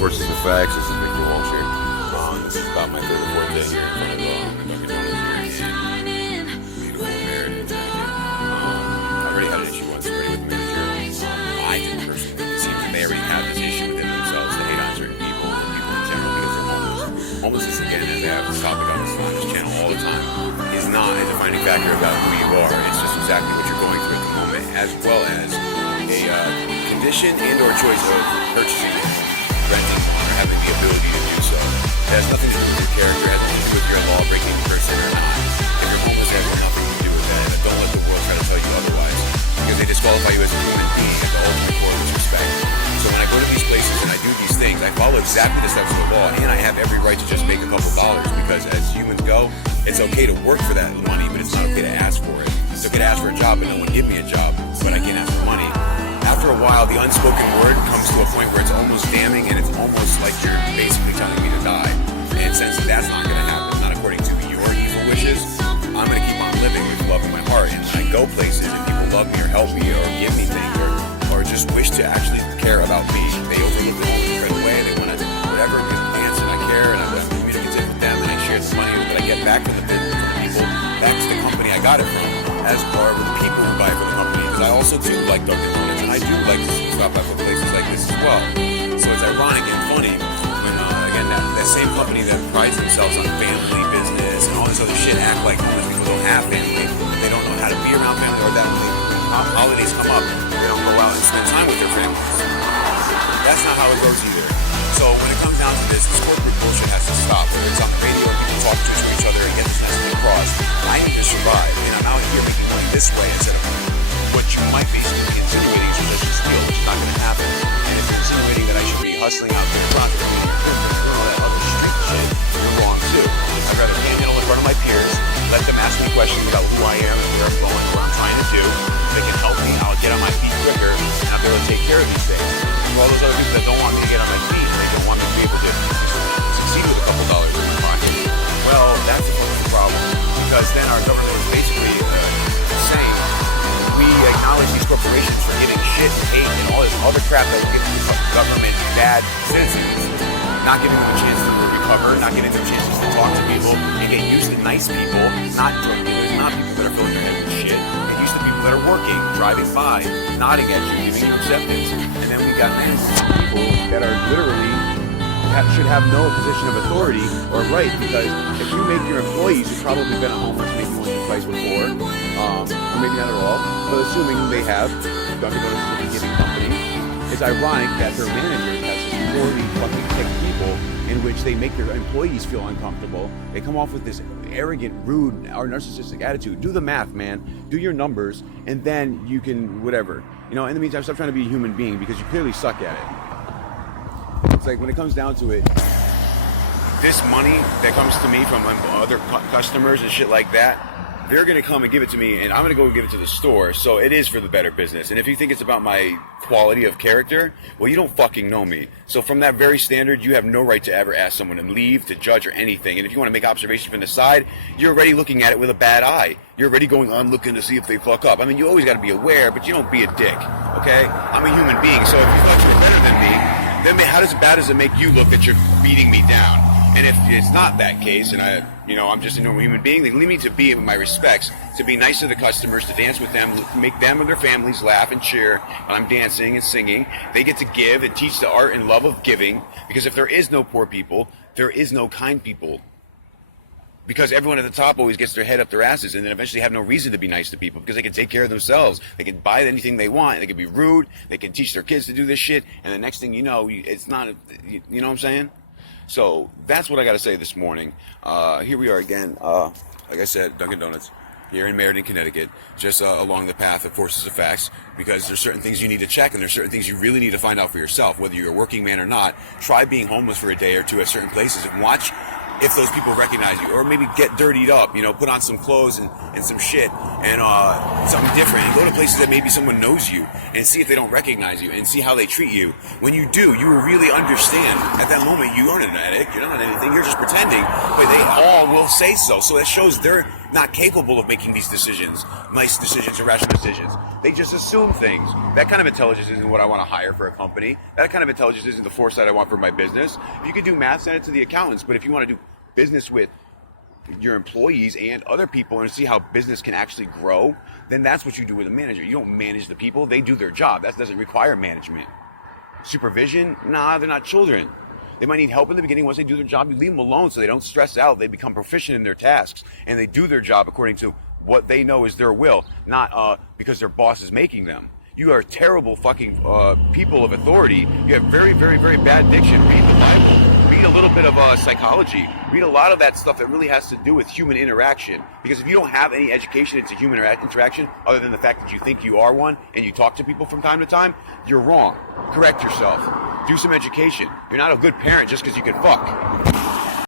Forces and Facts. This is Victor Walsh here. This is about my third or fourth day here in front of Dunkin' Donuts here in beautiful Meriden, Connecticut. I already had an issue once already with the manager. I didn't personally. It seems that they already have this issue within themselves to hate on certain people or people in general because they're homeless. Homelessness, again, as I have this topic on this channel all the time, is not a defining factor about who you are. It's just exactly what you're going through at the moment, as well as a condition and or choice of purchasing, renting, or having the ability to do so. It has nothing to do with your character, it has nothing to do with your law-breaking person or not. If you're homeless, it has nothing to do with that. And don't let the world try to tell you otherwise, because they disqualify you as a human being at the ultimate core of respect. So when I go to these places and I do these things, I follow exactly the steps of the law, and I have every right to just make a couple dollars, because as humans go, it's okay to work for that money, but it's not okay to ask for it. It's okay to ask for a job, but no one give me a job, but I can't ask for money. After a while, the unspoken word comes to a point where it's almost damning, and it's almost like you're basically telling me to die. And since that's not going to happen, not according to your evil wishes, I'm going to keep on living with love in my heart. And I go places and people love me or help me or give me things or just wish to actually care about me. They overlook the moment right away. They want to whatever, dance, and I care, and I want to communicate with them, and I share the money that I get back from the people. That's the company I got it from, as far as the people who buy from the company. Because I also do like Dunkin' Donuts, and I do like to stop by places like this as well. So it's ironic and funny when, again, that same company that prides themselves on family, business, and all this other shit act like homeless people don't have family. They don't know how to be around family, or that when the holidays come up, they don't go out and spend time with their families. That's not how it goes either. So when it comes down to this corporate bullshit has to stop. Whether it's on the radio, people talk to each other and get this message across. I need to survive, and I'm out here making money this way instead of what you might basically be insinuating is just a steal, which is not going to happen. And if you're insinuating that I should be hustling out there, doing all that other street shit, you're wrong too. I'd rather panhandle in front of my peers, let them ask me questions about who I am and where I'm going, what I'm trying to do. If they can help me, I'll get on my feet quicker, and I'll be able to take care of these things. For all those other people that don't want me to get on my feet, and they don't want me to be able to succeed with a couple dollars in my pocket, well, that's a problem, because then our government is basically saying, we acknowledge these corporations for giving shit and hate and all this other crap that we give to the government bad citizens, not giving them a chance to recover, not giving them chances to talk to people and get used to nice people, not drug dealers, not people that are filling their head with shit, and used to people that are working, driving by, nodding at you, giving you acceptance. And then we got people that are literally should have no position of authority or right, because if you make your employees who've probably been at homeless maybe once or twice before, or maybe not at all, but assuming they have, Dunkin' Donuts is a giving company, it's ironic that their managers have such poorly fucking picked people in which they make their employees feel uncomfortable. They come off with this arrogant, rude, or narcissistic attitude. Do the math, man. Do your numbers, and then you can whatever. In the meantime, stop trying to be a human being, because you clearly suck at it. It's like, when it comes down to it, this money that comes to me from other customers and shit like that, they're going to come and give it to me, and I'm going to go give it to the store. So it is for the better business. And if you think it's about my quality of character, well, you don't fucking know me. So from that very standard, you have no right to ever ask someone to leave, to judge, or anything. And if you want to make observations from the side, you're already looking at it with a bad eye. You're already going on looking to see if they fuck up. I mean, you always got to be aware, but you don't be a dick, okay? I'm a human being, so if you thought you were better than me, then how bad does it make you look that you're beating me down? And if it's not that case, and I'm just a normal human being, then leave me to be in my respects, to be nice to the customers, to dance with them, make them and their families laugh and cheer when I'm dancing and singing. They get to give and teach the art and love of giving, because if there is no poor people, there is no kind people. Because everyone at the top always gets their head up their asses, and then eventually have no reason to be nice to people, because they can take care of themselves. They can buy anything they want. They can be rude. They can teach their kids to do this shit. And the next thing you know, it's not, you know what I'm saying? So that's what I got to say this morning. Here we are again, like I said, Dunkin' Donuts, here in Meriden, Connecticut, just along the path of Forces of Facts, because there's certain things you need to check, and there's certain things you really need to find out for yourself, whether you're a working man or not. Try being homeless for a day or two at certain places and watch if those people recognize you, or maybe get dirtied up, put on some clothes and some shit and something different, and go to places that maybe someone knows you and see if they don't recognize you and see how they treat you. When you do, you will really understand. At that moment, you aren't an addict, you're not anything, you're just pretending, but they all will say so. So that shows they're not capable of making these decisions, nice decisions or rational decisions. They just assume things. That kind of intelligence isn't what I want to hire for a company. That kind of intelligence isn't the foresight I want for my business. If you could do math, send it to the accountants. But if you want to do business with your employees and other people and see how business can actually grow, then that's what you do with a manager. You don't manage the people. They do their job. That doesn't require management. Supervision? Nah, they're not children. They might need help in the beginning. Once they do their job, you leave them alone so they don't stress out. They become proficient in their tasks, and they do their job according to what they know is their will, not because their boss is making them. You are terrible fucking people of authority. You have very, very, very bad diction. Read the Bible. Read a little bit of psychology. Read a lot of that stuff that really has to do with human interaction. Because if you don't have any education into human interaction, other than the fact that you think you are one and you talk to people from time to time, you're wrong. Correct yourself. Do some education. You're not a good parent just because you can fuck.